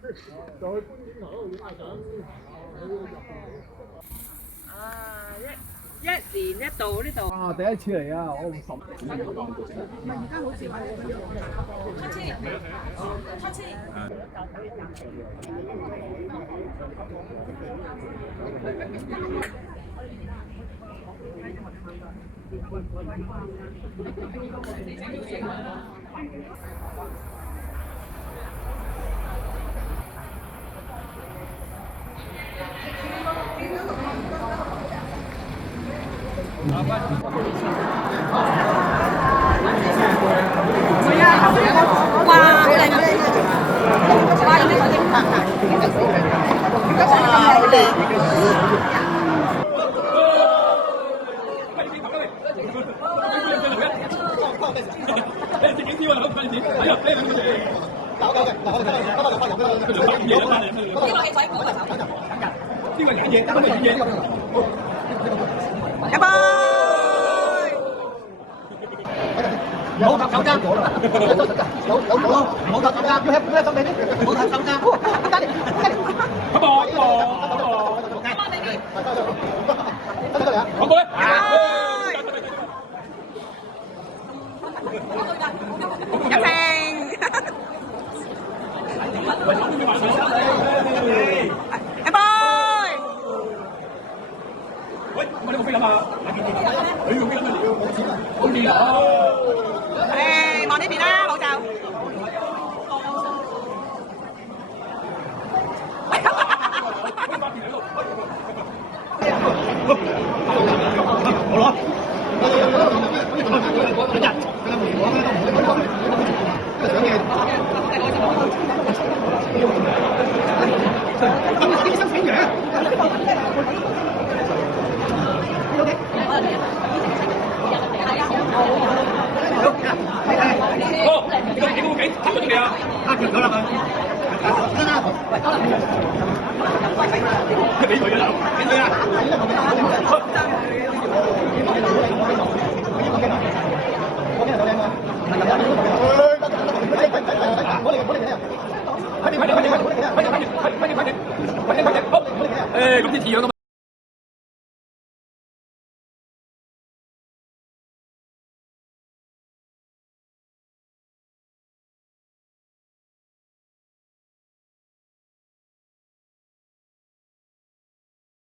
Rồi觀影台嗰度影下相。啊，一年一度呢度。啊，第一次嚟啊！我唔十。唔好搭手踭，冇搭手踭，要喺手臂啲，唔好搭手踭。Come on，好過咧。入城。一杯。喂，你冇飛諗啊？你用飛諗啊？好啲啊！誒，望呢邊啦，老豆。好攞。你